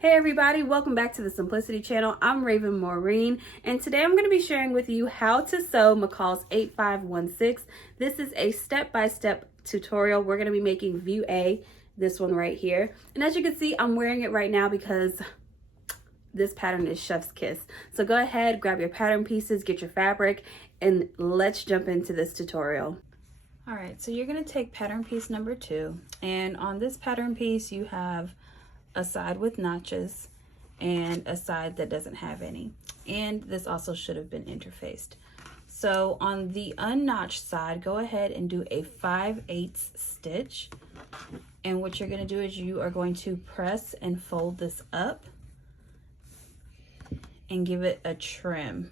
Hey everybody, welcome back to the Simplicity channel. I'm Raven Maureen, and today I'm going to be sharing with you how to sew McCall's 8516. This is a step-by-step tutorial. We're going to be making view A, this one right here. And as you can see, I'm wearing it right now because this pattern is chef's kiss. So go ahead, grab your pattern pieces, get your fabric, and let's jump into this tutorial. All right, so you're going to take pattern piece number 2, and on this pattern piece you have a side with notches and a side that doesn't have any, and this also should have been interfaced. So on the unnotched side, go ahead and do a 5/8 stitch, and what you're going to do is you are going to press and fold this up and give it a trim.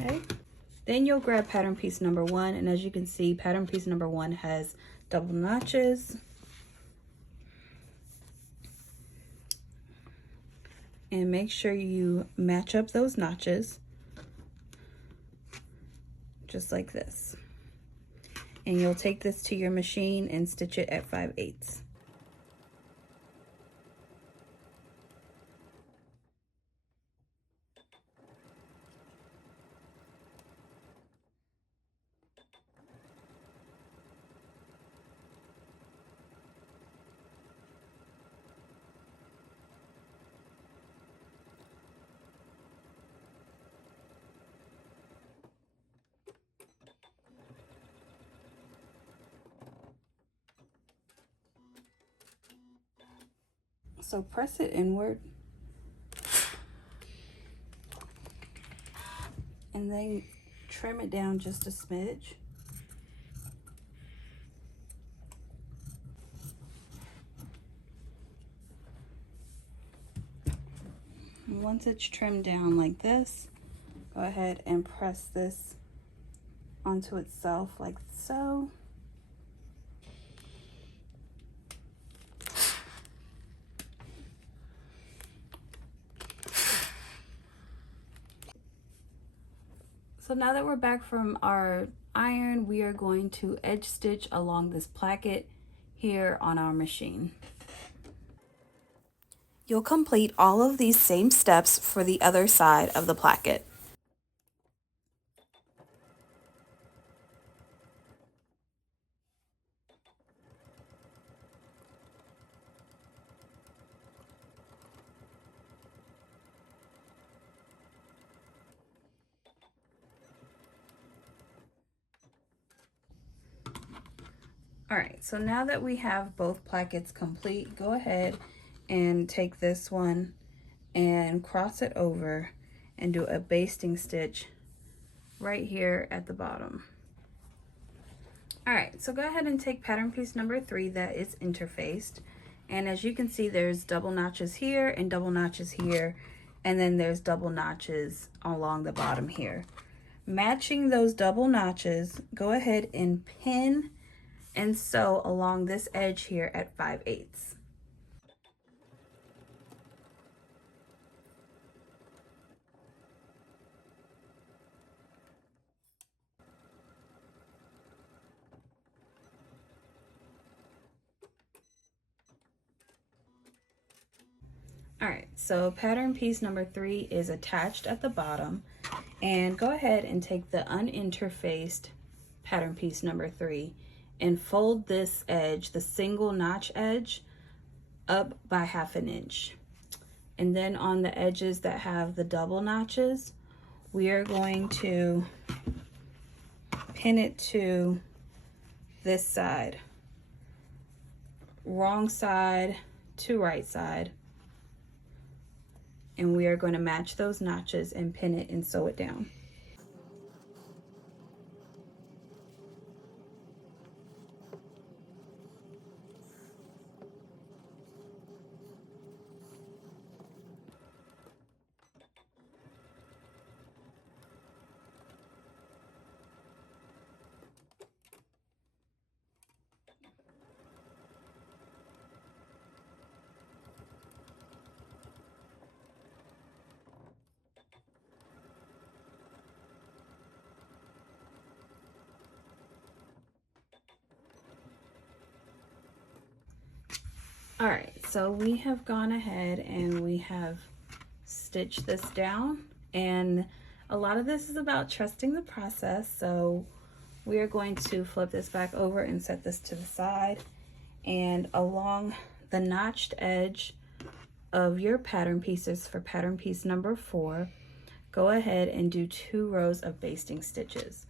Okay, then you'll grab pattern piece number 1, and as you can see, pattern piece number 1 has double notches, and make sure you match up those notches just like this, and you'll take this to your machine and stitch it at 5/8. So press it inward and then trim it down just a smidge. And once it's trimmed down like this, go ahead and press this onto itself like so. So now that we're back from our iron, we are going to edge stitch along this placket here on our machine. You'll complete all of these same steps for the other side of the placket. All right, so now that we have both plackets complete, go ahead and take this one and cross it over and do a basting stitch right here at the bottom. All right, so go ahead and take pattern piece number 3 that is interfaced, and as you can see, there's double notches here and double notches here, and then there's double notches along the bottom here. Matching those double notches, go ahead and pin and sew along this edge here at 5/8. All right, so pattern piece number 3 is attached at the bottom, and go ahead and take the uninterfaced pattern piece number 3 and fold this edge, the single notch edge, up by 1/2 inch. And then on the edges that have the double notches, we are going to pin it to this side, wrong side to right side, and we are going to match those notches and pin it and sew it down. All right, so we have gone ahead and we have stitched this down, and a lot of this is about trusting the process. So we are going to flip this back over and set this to the side, and along the notched edge of your pattern pieces for pattern piece number 4, go ahead and do 2 rows of basting stitches.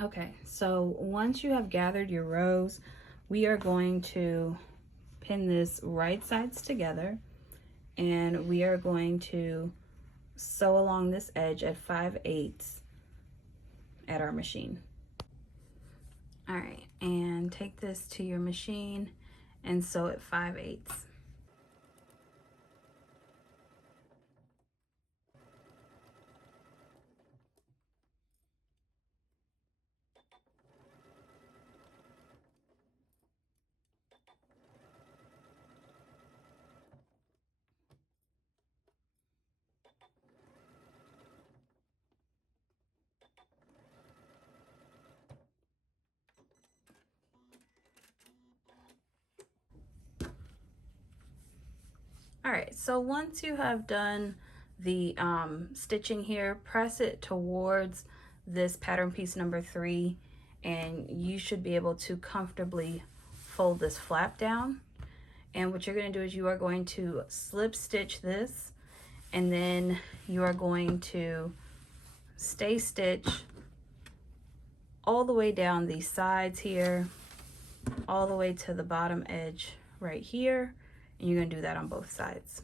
Okay, so once you have gathered your rows, we are going to pin this right sides together, and we are going to sew along this edge at 5/8 at our machine. All right, and take this to your machine and sew at 5/8. All right, so once you have done the stitching here, press it towards this pattern piece number 3, and you should be able to comfortably fold this flap down. And what you're going to do is you are going to slip stitch this, and then you are going to stay stitch all the way down these sides here, all the way to the bottom edge right here, and you're going to do that on both sides.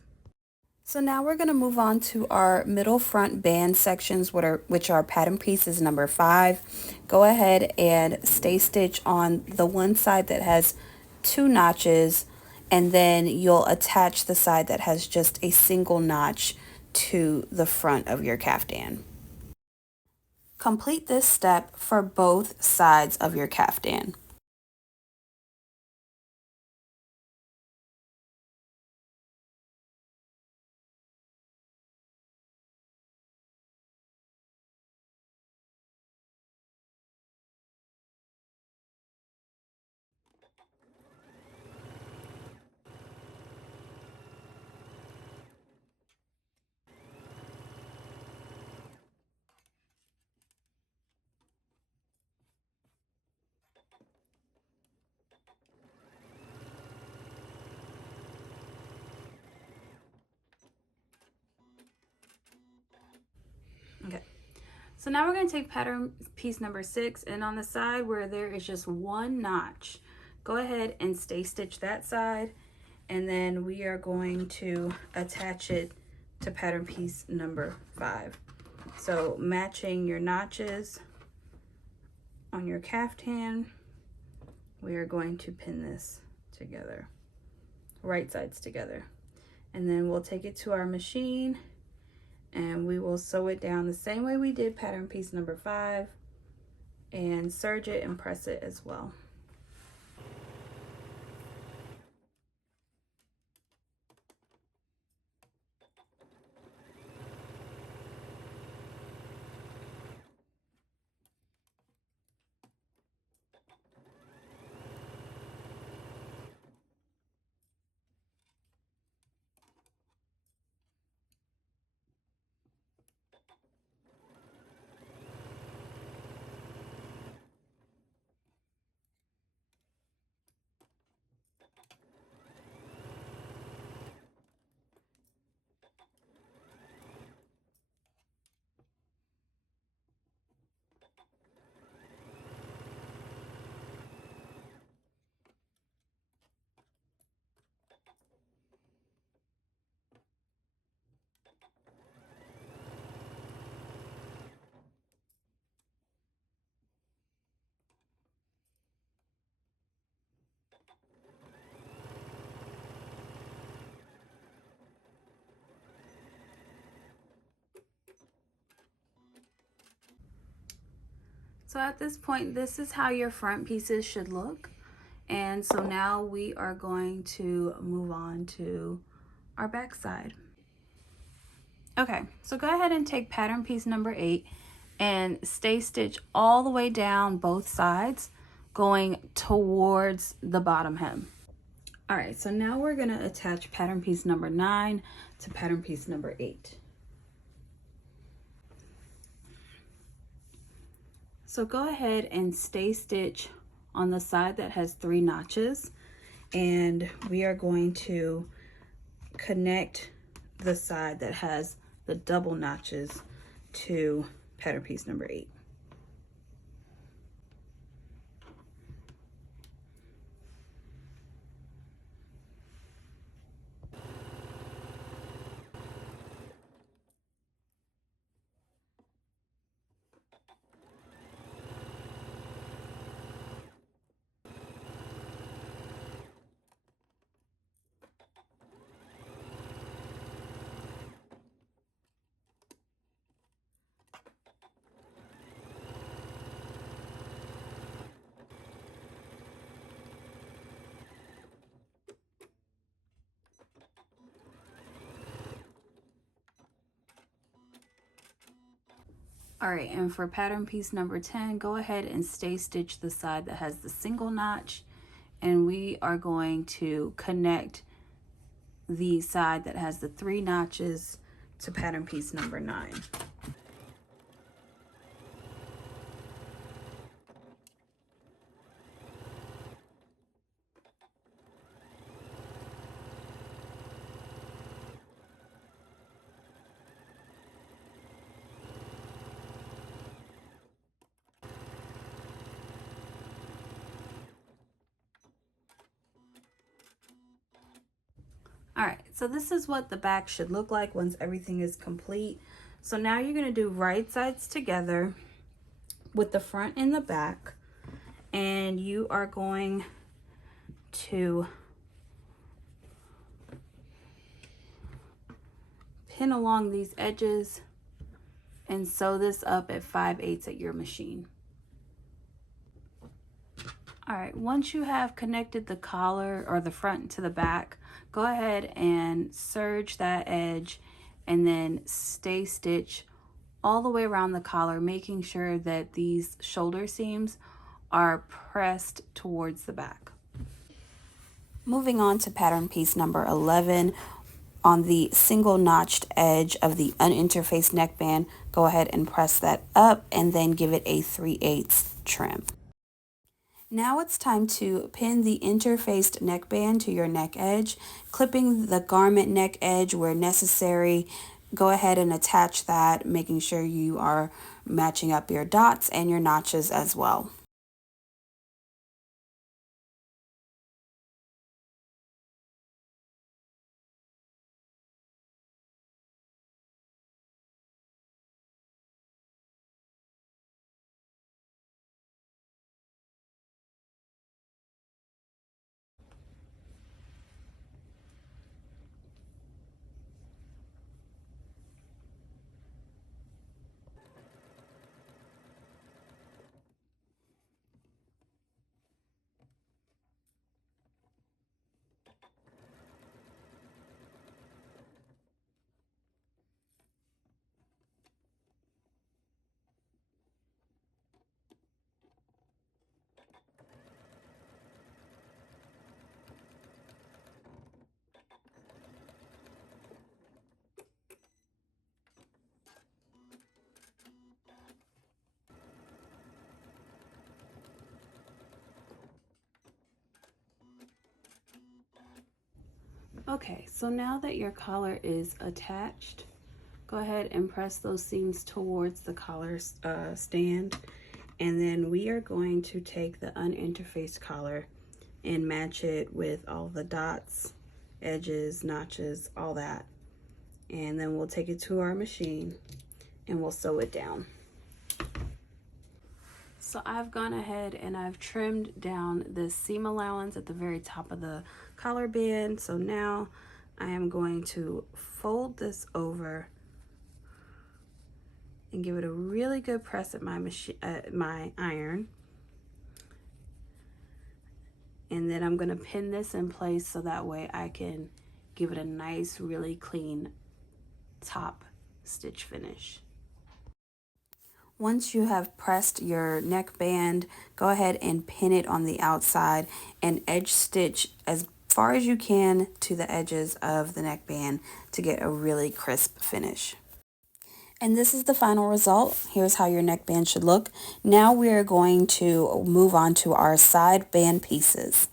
So now we're going to move on to our middle front band sections, which are pattern pieces number 5. Go ahead and stay stitch on the one side that has 2 notches, and then you'll attach the side that has just a single notch to the front of your caftan. Complete this step for both sides of your caftan. Okay, so now we're going to take pattern piece number 6, and on the side where there is just 1 notch, go ahead and stay stitch that side, and then we are going to attach it to pattern piece number 5. So matching your notches on your caftan, we are going to pin this together, right sides together, and then we'll take it to our machine and we will sew it down the same way we did pattern piece number 5, and serge it and press it as well. So at this point, this is how your front pieces should look. And so now we are going to move on to our back side. Okay, so go ahead and take pattern piece number 8 and stay stitch all the way down both sides, going towards the bottom hem. All right, so now we're gonna attach pattern piece number 9 to pattern piece number 8. So go ahead and stay stitch on the side that has 3 notches, and we are going to connect the side that has the double notches to pattern piece number 8. All right, and for pattern piece number 10, go ahead and stay stitch the side that has the single notch, and we are going to connect the side that has the 3 notches to pattern piece number 9. All right, so this is what the back should look like once everything is complete. So now you're gonna do right sides together with the front and the back, and you are going to pin along these edges and sew this up at 5/8 at your machine. All right, once you have connected the collar or the front to the back, go ahead and serge that edge and then stay stitch all the way around the collar, making sure that these shoulder seams are pressed towards the back. Moving on to pattern piece number 11, on the single notched edge of the uninterfaced neckband, go ahead and press that up and then give it a 3/8 trim. Now it's time to pin the interfaced neckband to your neck edge, clipping the garment neck edge where necessary. Go ahead and attach that, making sure you are matching up your dots and your notches as well. Okay, so now that your collar is attached, go ahead and press those seams towards the collar stand, and then we are going to take the uninterfaced collar and match it with all the dots, edges, notches, all that, and then we'll take it to our machine and we'll sew it down. So I've gone ahead and I've trimmed down the seam allowance at the very top of the collar band. So now I am going to fold this over and give it a really good press at my iron. And then I'm going to pin this in place so that way I can give it a nice, really clean top stitch finish. Once you have pressed your neckband, go ahead and pin it on the outside and edge stitch as far as you can to the edges of the neckband to get a really crisp finish. And this is the final result. Here's how your neckband should look. Now we are going to move on to our side band pieces.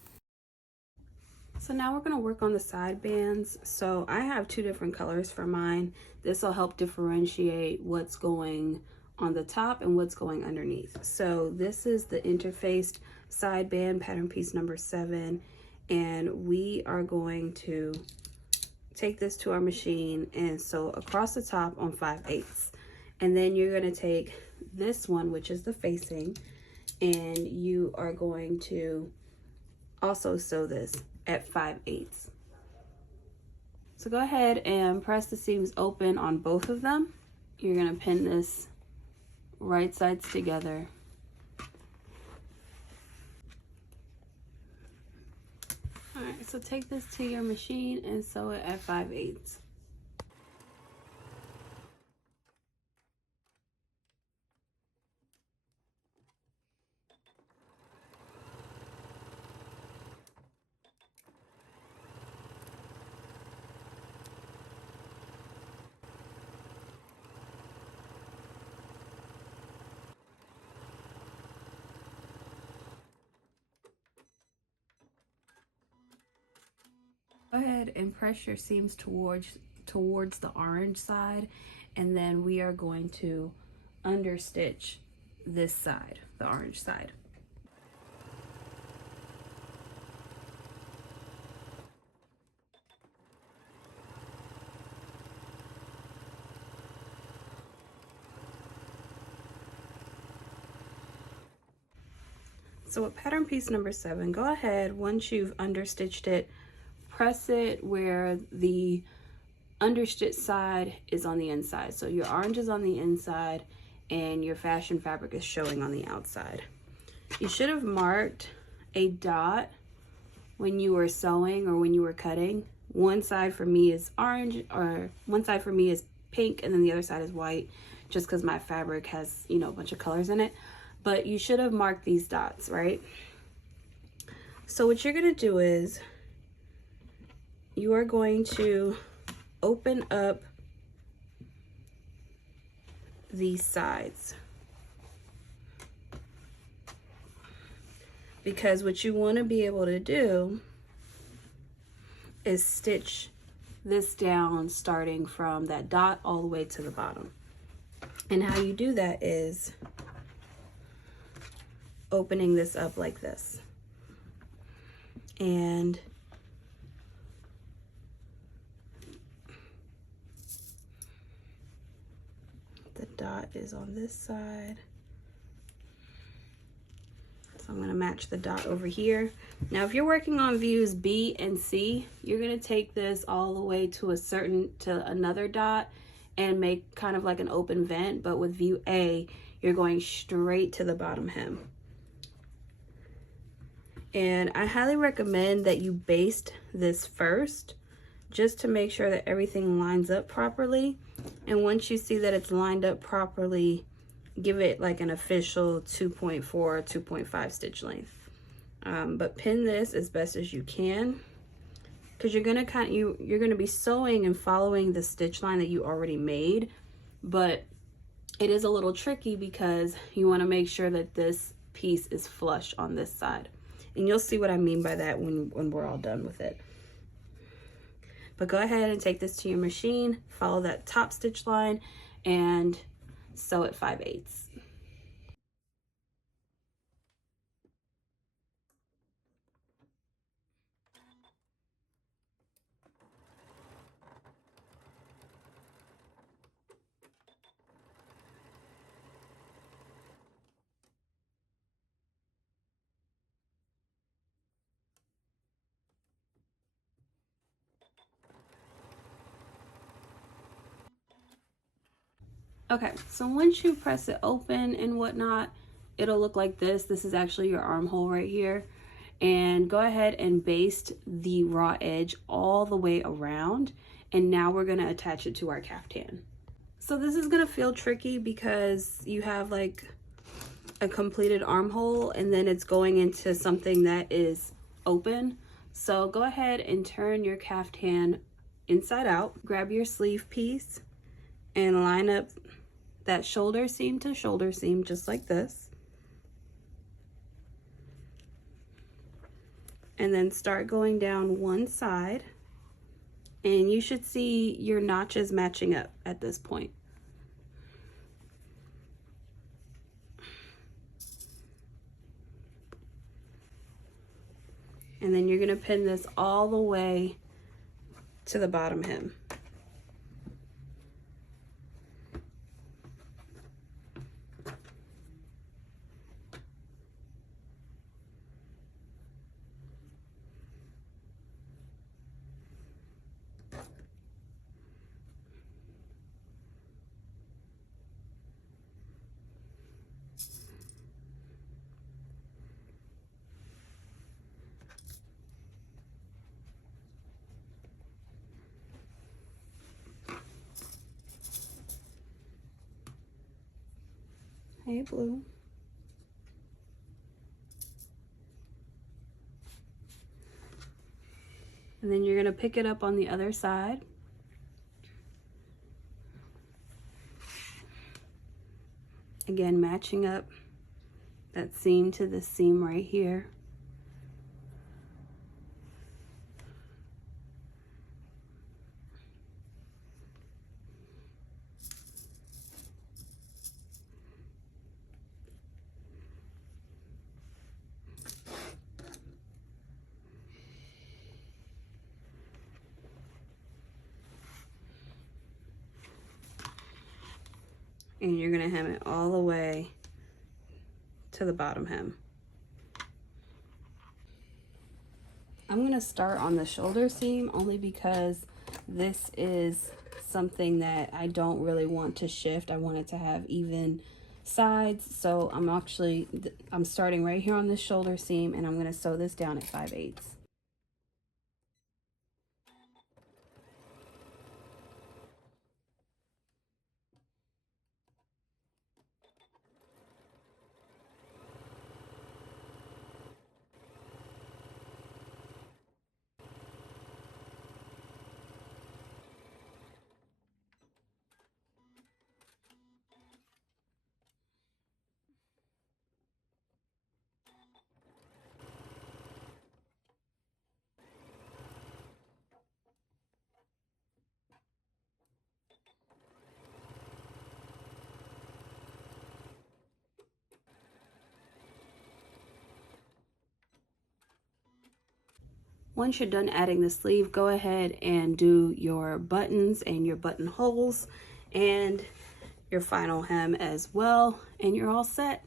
So now we're going to work on the side bands. So I have two different colors for mine. This will help differentiate what's going on the top and what's going underneath. So this is the interfaced side band, pattern piece number 7, and we are going to take this to our machine and sew across the top on 5/8. And then you're going to take this one, which is the facing, and you are going to also sew this at 5/8. So go ahead and press the seams open on both of them. You're going to pin this right sides together. All right, so take this to your machine and sew it at 5/8. Go ahead and press your seams towards the orange side, and then we are going to understitch this side, the orange side. So with pattern piece number 7, go ahead, once you've understitched it, press it where the understitched side is on the inside. So your orange is on the inside and your fashion fabric is showing on the outside. You should have marked a dot when you were sewing or when you were cutting. One side for me is orange, or one side for me is pink, and then the other side is white, just because my fabric has, you know, a bunch of colors in it. But you should have marked these dots, right? So what you're gonna do is you are going to open up these sides, because what you want to be able to do is stitch this down starting from that dot all the way to the bottom. And how you do that is opening this up like this, and the dot is on this side, so I'm going to match the dot over here. Now if you're working on views B and C, you're going to take this all the way to another dot and make kind of like an open vent, but with view A you're going straight to the bottom hem. And I highly recommend that you baste this first, just to make sure that everything lines up properly. And once you see that it's lined up properly, give it like an official 2.4 or 2.5 stitch length. But pin this as best as you can, because you're gonna be sewing and following the stitch line that you already made, but it is a little tricky because you want to make sure that this piece is flush on this side. And you'll see what I mean by that when we're all done with it. But go ahead and take this to your machine, follow that top stitch line, and sew at 5/8. Okay, so once you press it open and whatnot, it'll look like this. This is actually your armhole right here. And go ahead and baste the raw edge all the way around. And now we're gonna attach it to our caftan. So this is gonna feel tricky because you have like a completed armhole and then it's going into something that is open. So go ahead and turn your caftan inside out. Grab your sleeve piece and line up that shoulder seam to shoulder seam just like this. And then start going down one side. And you should see your notches matching up at this point. And then you're gonna pin this all the way to the bottom hem. Hey, Blue. And then you're gonna pick it up on the other side. Again, matching up that seam to this seam right here. And you're gonna hem it all the way to the bottom hem. I'm gonna start on the shoulder seam only because this is something that I don't really want to shift. I want it to have even sides. So I'm starting right here on this shoulder seam and I'm gonna sew this down at 5/8. Once you're done adding the sleeve, go ahead and do your buttons and your buttonholes and your final hem as well, and you're all set.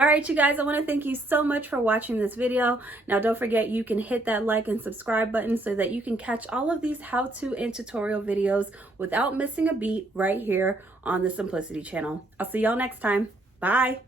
All right, you guys, I want to thank you so much for watching this video. Now, don't forget you can hit that like and subscribe button so that you can catch all of these how-to and tutorial videos without missing a beat right here on the Simplicity channel. I'll see y'all next time. Bye.